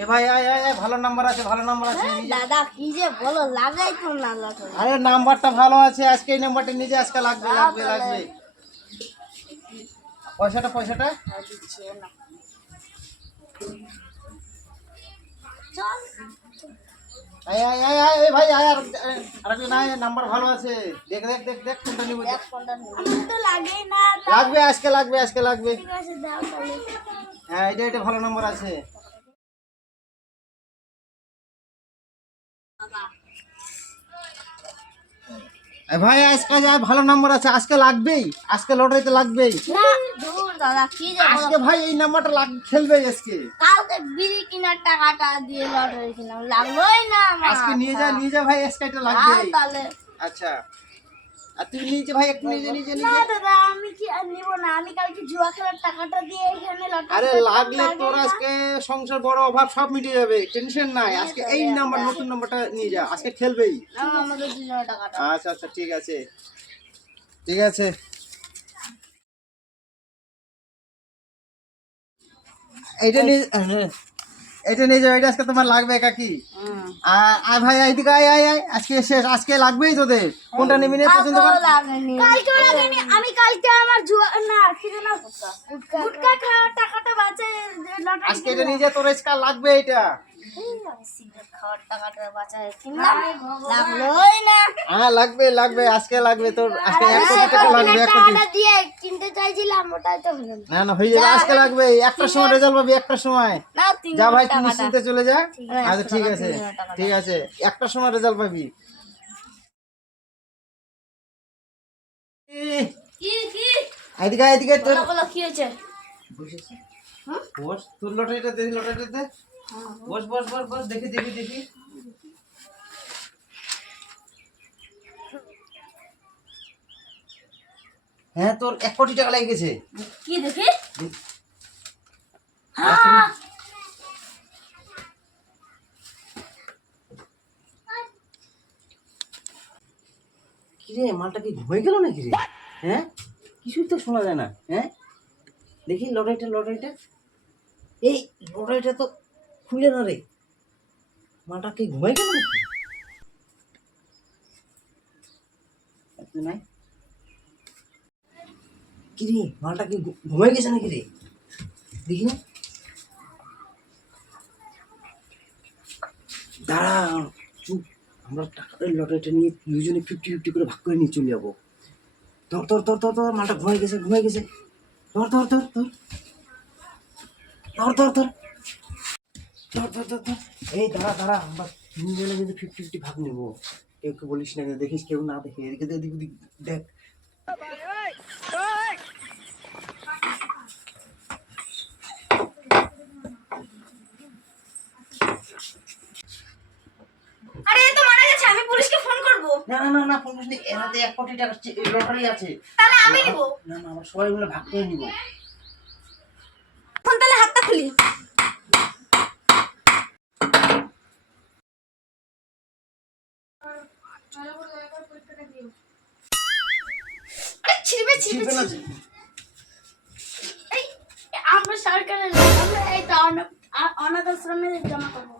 এ ভাই আয় আয় আয়, ভালো নাম্বার আছে, ভালো নাম্বার আছে। দাদা কি যে বলো, লাগাই তো না লাগাই। আরে নাম্বারটা ভালো আছে, আজকে এই নাম্বারটা নিজে আজকে লাগবে লাগবে লাগবে। পয়সাটা পয়সাটা দিচ্ছে না। চল আয় আয় আয় আয়, এ ভাই আয়, আর না নাম্বার ভালো আছে, দেখ দেখ দেখ দেখ কোনটা নিব। এক ঘন্টা তো লাগেই না। লাগবে আজকে লাগবে আজকে লাগবে। ঠিক আছে দাও তাহলে। হ্যাঁ এটা এটা ভালো নাম্বার আছে। ভাই আজকে যা ভালো নাম্বার আছে, আজকে লাগবেই, আজকে লটারিতে লাগবেই। না দূর দাদা কি যে বলো, আজকে ভাই এই নাম্বারটা খেলবে আজকে। কালকে বিড়ি কেনার টাকাটা দিয়ে লটারি কিনলাম, লাগলোই না আমার। আজকে নিয়ে যা ভাই, আজকে এটা লাগবে। তাহলে আচ্ছা আর তুই নিয়ে ভাই, একটু নিজে নিজে না দাদা আমি কি আর নিব না, আমি কালকে জুয়া খেলার টাকাটা দিয়ে এখানে লটারি। আরে লাগলে তোর আজকে সংসার বড় অভাব সব মিটে যাবে, টেনশন নাই। আজকে এই নাম্বার নতুন নাম্বারটা নিয়ে যা, আজকে খেলবেই। আমাদের দুজনের টাকাটা। আচ্ছা আচ্ছা ঠিক আছে ঠিক আছে। এইটা নিয়ে যাও, এটা আজকে তোমার লাগবে কাকি। আর ভাই এইদিকে আয় আয় আয়, আজকে শেষ, আজকে লাগবেই তোদের। কোনটা নিবি না পছন্দ কর। কালকেও লাগেনি, আমি কালকে আমার জুয়া না কি যেন গুটকা খাওয়ার টাকাটা বাঁচে লটারি। আজকে এটা নিয়ে যা, তোর আজকে লাগবে এটা। সিগারেট খাওয়ার টাকাটা বাঁচায় কিনলাম, লাগলোই না। হ্যাঁ লাগবে লাগবে, আজকে লাগবে তোর, আজকে 1 কোটি টাকা লাগবে। 1 কোটি টাকা দিয়ে কিনতে চাইছিলাম, ওটাই তো হলো না। না না হয়ে যাবে, আজকে লাগবে। একটার সময় রেজাল্ট পাবি, একটার সময়। না তিন যা ভাই টাকাটা। তুমি নিশ্চিন্তে চলে যা। আছে, আচ্ছা ঠিক আছে টাকাটা। ঠিক আছে, একটার সময় রেজাল্ট পাবি। কি কি এদিকে এদিকে তোর বলো কি হয়েছে? বস, তোর লটারিটা দে, লটারিটা দে। বস বস বস বস, দেখি দেখি দেখি। হ্যাঁ তোর 1 কোটি টাকা লেগে গেছে। কি দেখি? কিরে মালটা কি ঘুমিয়ে গেল নাকি রে? হ্যাঁ কিছুই তো শোনা যায় না। হ্যাঁ দেখি লটারিটা, লটারিটা, এই লটারিটা তো খুলে না রে, মালটা কি ঘুমিয়ে গেল নাকি? নাই কিরে মালটা কি ঘুমিয়ে গেছে নাকি রে, দেখি না। দাঁড়া চুপ, আমরা টাকাটা লটারিটা নিয়ে দুজনে 50-50 করে ভাগ করে নিয়ে চলে যাবো। তোর তোর তোর তোর তোর মালটা ঘুমিয়ে গেছে, ঘুমিয়ে গেছে। তোর তোর তোর তোর তোর তোর তোর তোর তোর তোর তোর এই দাঁড়া দাঁড়া, আমরা দুজনে কিন্তু 50-50 ভাগ নেবো। কেউ কেউ বলিস না, দেখিস কেউ না দেখে, এদিকে এদিক ওদিক দেখ। আরে এ তো মারা গেছে, আমি পুলিশকে ফোন করব। না না না না, ফোন করিস না, এর হাতে 1 কোটি টাকা লটারি আছে। তাহলে আমি নিব। না না, আমরা সবাই মিলে ভাগ করে নিব। ফোন তাহলে হাতটা খুলি। আরে ছিড়বে ছিড়বে না এই আমরা সরকারের, আমরা এই তো অনাথ আশ্রমে জমা করব।